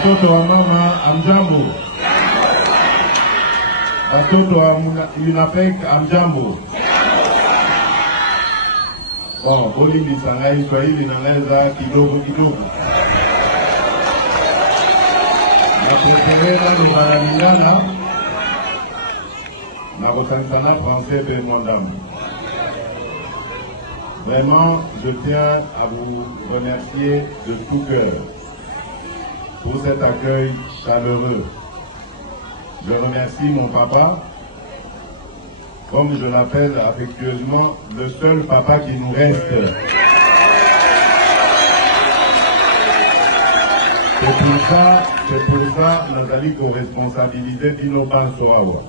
Watoto wa mama amjambo. Watoto wa UNAPEC amjambo. Bon, boli misangai Swahili naweza kidogo kidogo. Na kutekeleza lugha ya Lingala na kusanisana français pe mwandamu. Vraiment, je tiens à vous remercier de tout cœur pour cet accueil chaleureux. Je remercie mon papa, comme je l'appelle affectueusement, le seul papa qui nous reste. C'est pour ça, nous allons co-responsabiliser Dino Bansoawa.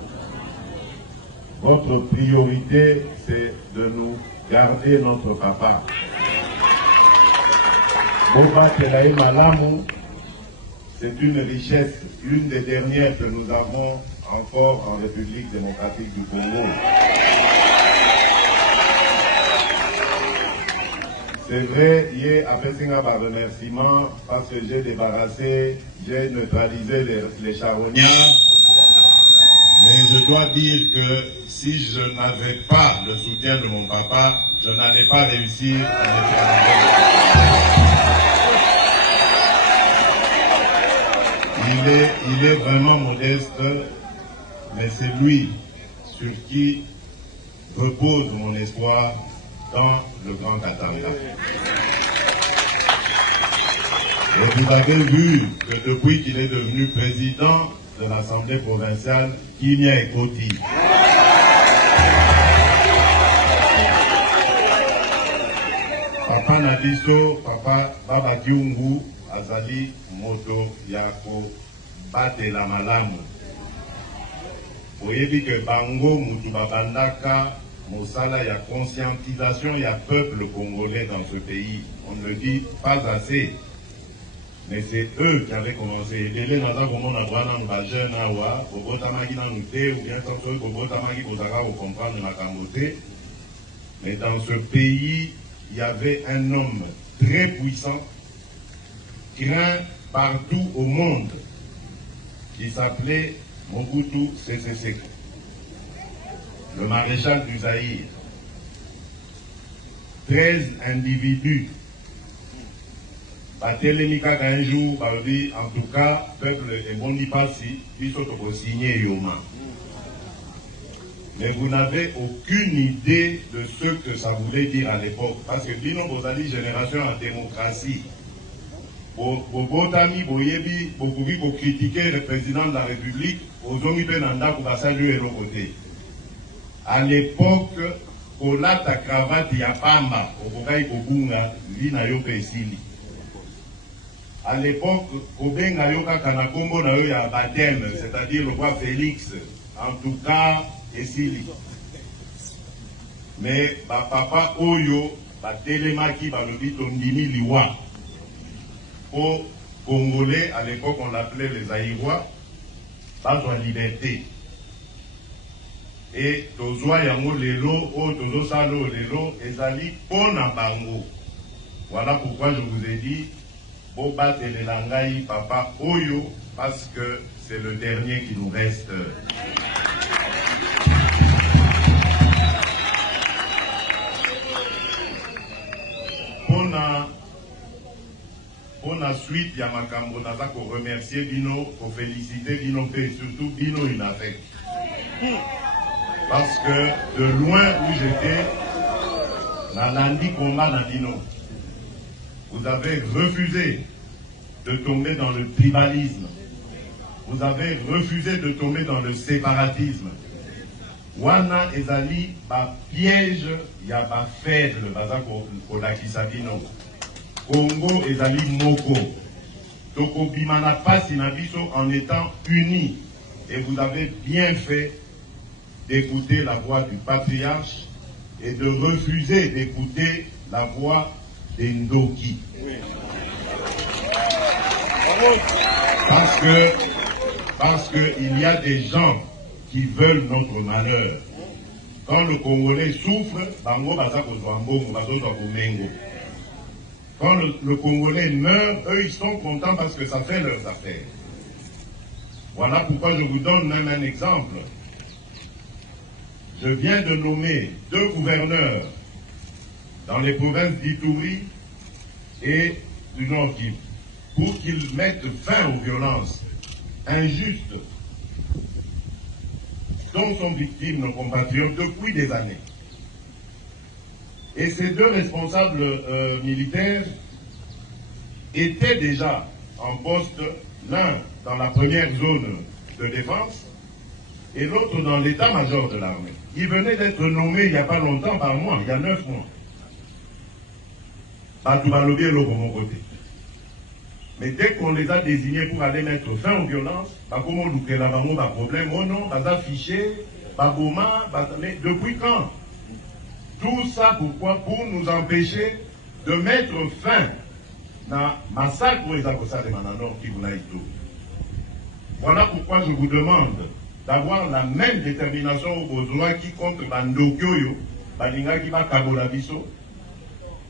Votre priorité, c'est de nous garder notre papa. Boba Kelaï Malamu, c'est une richesse, une des dernières que nous avons encore en République démocratique du Congo. C'est vrai, hier, après Singa par remerciement, parce que j'ai débarrassé, j'ai neutralisé les charognards. Mais je dois dire que si je n'avais pas le soutien de mon papa, je n'allais pas réussir à me faire. Il est vraiment modeste, mais c'est lui sur qui repose mon espoir dans le Grand Katanga. Et vous avez vu que depuis qu'il est devenu président de l'Assemblée provinciale, Kimia Ekoti. Papa Nabiso, Papa Baba Kiungu, Azali Moto Yako Batela Malamu. Vous dit que Bango Moutou Babandaka, Mosala, il y a conscientisation, il y a peuple congolais dans ce pays. On ne le dit pas assez. Mais c'est eux qui avaient commencé. Les Naza Gomo Nadwana Mbaje Nawa, Bobotamaki Nanouté, ou bien Sansoy Bobotamaki Bozaka, vous comprenez ma camoté. Mais dans ce pays, il y avait un homme très puissant, craint partout au monde, qui s'appelait Mobutu Sese Seko, le maréchal du Zaïre. 13 individus. Batelemika un jour, en tout cas, peuple est bon d'y passer, puis surtout pour signer Yoma. Mais vous n'avez aucune idée de ce que ça voulait dire à l'époque. Parce que Bino Bozali, génération en démocratie, Bobotami, Boyebi, Bokubi, pour critiquer le président de la République, aux hommes Nanda pour saluer l'autre côté. À l'époque, Kolata Cravate Yapamba, Obokai Kobunga, Lina Yope Esili. À l'époque, Obenga Yoka Kanakombo na yo ya baptême, c'est-à-dire le roi Félix, en tout cas, Esili. Mais papa Oyo, Telemaki, Balobi Tondimi Liwa. Aux Congolais, à l'époque, on l'appelait les Aïrois, pas de liberté. Et Tozoa Yango Lelo, Tozo Salo Lelo, Ezali Pona Bango. Voilà pourquoi je vous ai dit, Boba Telelangai, Papa Oyo, parce que c'est le dernier qui nous reste. Pour la suite, Yamakambo Naza pour remercier Bino, pour féliciter Bino et surtout Bino UNAPEC. Parce que de loin où j'étais, Nalandi combat Nandino. Vous avez refusé de tomber dans le tribalisme. Vous avez refusé de tomber dans le séparatisme. Wana ezali ba piège ya ba faible baza ko lakisa bino. Congo ezali moko. Toko bimana pasi na biso en étant unis. Et vous avez bien fait d'écouter la voix du patriarche et de refuser d'écouter la voix d'Endoki. Parce que il y a des gens qui veulent notre malheur. Quand le Congolais souffre, bango baza kozwa mbongo, bazo za komengo. Quand le Congolais meurt, eux, ils sont contents parce que ça fait leurs affaires. Voilà pourquoi je vous donne même un exemple. Je viens de nommer 2 gouverneurs dans les provinces d'Ituri et du Nord Kivu pour qu'ils mettent fin aux violences injustes dont sont victimes nos compatriotes depuis des années. Et ces 2 responsables militaires étaient déjà en poste, l'un dans la première zone de défense et l'autre dans l'état-major de l'armée. Ils venaient d'être nommés il n'y a pas longtemps, par mois, il y a 9 mois. Mon côté. Mais dès qu'on les a désignés pour aller mettre fin aux violences, comment nous avons un problème, oh non, affiché, mais depuis quand? Tout ça pourquoi? Pour nous empêcher de mettre fin à massacre aux Akosa de Mananor qui vous Voilà pourquoi je vous demande d'avoir la même détermination aux besoins qui contre Bandokyo, Balinga qui va Kabolabiso,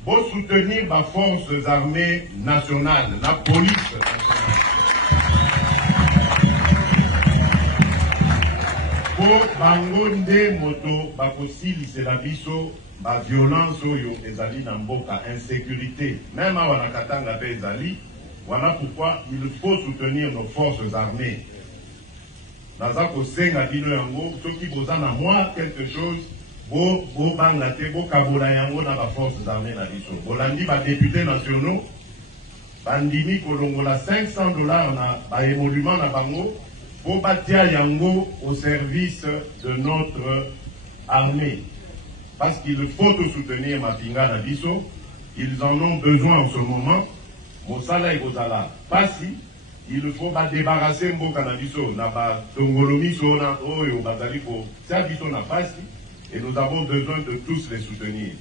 pour soutenir les forces armées nationales, la police nationale. Pour Bangonde Moto, Bakosili, c'est la biso, la violence, ezali Namboka, insécurité. Même à Wanakatanga, ezali. Voilà pourquoi il faut soutenir nos forces armées. Naza kosenga dino yango, soki bozana moi quelque chose, bo bangate, bo kabola yango na ba forces armées na biso. Bolandi ba députés nationaux, bandimi kolongola $500 na ba émolument na bango, bo batia yango au service de notre armée. Parce qu'il faut soutenir Mapinga na biso, ils en ont besoin en ce moment. Mosala et Gozala, Passi, il faut pas débarrasser Mboka na biso, na ba tongolomi sona oyo bazaliko, ça biso na Passi, et nous avons besoin de tous les soutenir.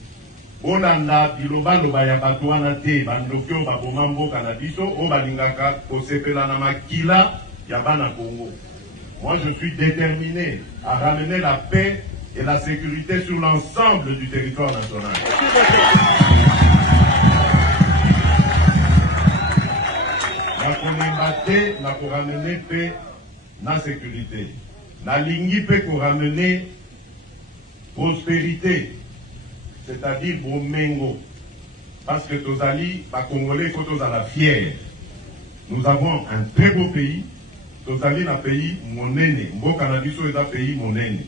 Bolanda biloba loba ya batwana te, bandokyo baboma Mboka na biso, o balingaka kosepela na makila ya bana Congo. Moi je suis déterminé à ramener la paix et la sécurité sur l'ensemble du territoire national. La communauté n'a pour ramener paix, la sécurité. La ligne peut pour ramener prospérité, c'est-à-dire pour Mengo. Parce que Tozali, les Congolais, il faut tous à la fière. Nous avons un très beau pays. Tozali, un pays monene. Mboka na biso est un pays monene.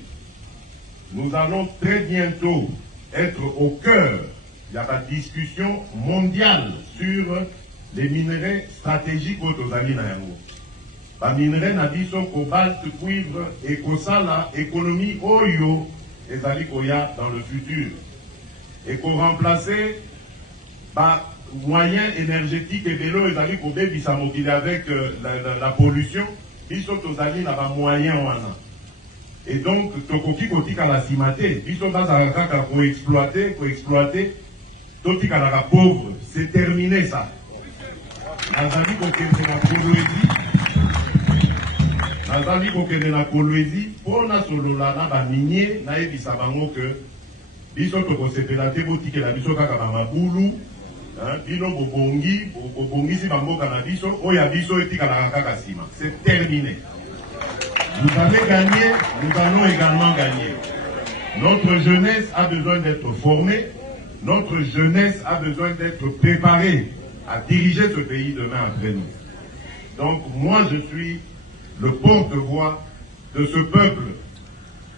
Nous allons très bientôt être au cœur de la discussion mondiale sur les minerais stratégiques aux Tozali na yango. Les minerais na biso cobalt, cuivre et kosala économie oyo ezali koya dans le futur. Et qu'on remplacer par moyens énergétiques et vélo ezali kobebi sa mokili avec la pollution, biso Tozali na ba moyens wana. Et donc tokoki kotika la simate, biso bazaka kaka ko exploiter, totika la pauvre, c'est terminé ça. Nazali kokende na Kolwezi pona solola na ba minier na ebisa bango que biso tokosepela te botikela biso kaka ba mabulu, bino bobongi si bamboka na biso oya biso etikala kaka sima. C'est terminé. Vous avez gagné, nous allons également gagner. Notre jeunesse a besoin d'être formée, notre jeunesse a besoin d'être préparée à diriger ce pays demain après nous. Donc moi je suis le porte-voix de ce peuple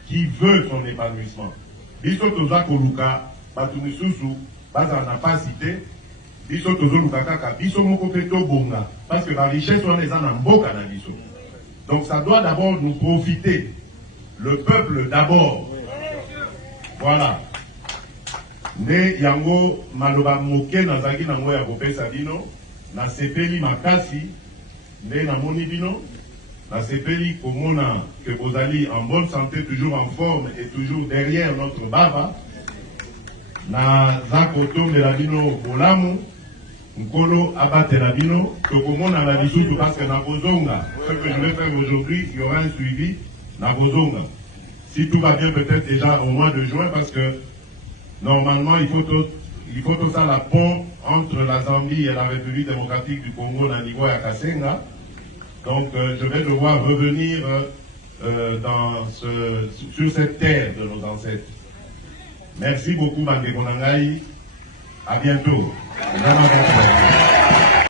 qui veut son épanouissement. Biso toza koluka batu misusu baza na pas cité, biso tozo luka kaka biso moko pe to bonga parce que la richesse on est en mboka na biso. Donc ça doit d'abord nous profiter. Le peuple d'abord. Voilà. Ne yango maloba moke nazaki nango ya kopesa bino na sepeli makasi ne na moni bino na sepeli komona que bozali en bonne santé, toujours en forme et toujours derrière notre baba na zakoto de la bino bolamu Nkolo abatela bino tokomona na lisusu parce que na kozonga ce que je vais faire aujourd'hui il y aura un suivi na kozonga si tout va bien peut-être déjà au mois de juin parce que normalement il faut il faut que ça la pont entre la Zambie et la République démocratique du Congo dans le niveau à Kasenga. Donc je vais devoir revenir sur cette terre de nos ancêtres. Merci beaucoup, Bandeko Nangai. À bientôt.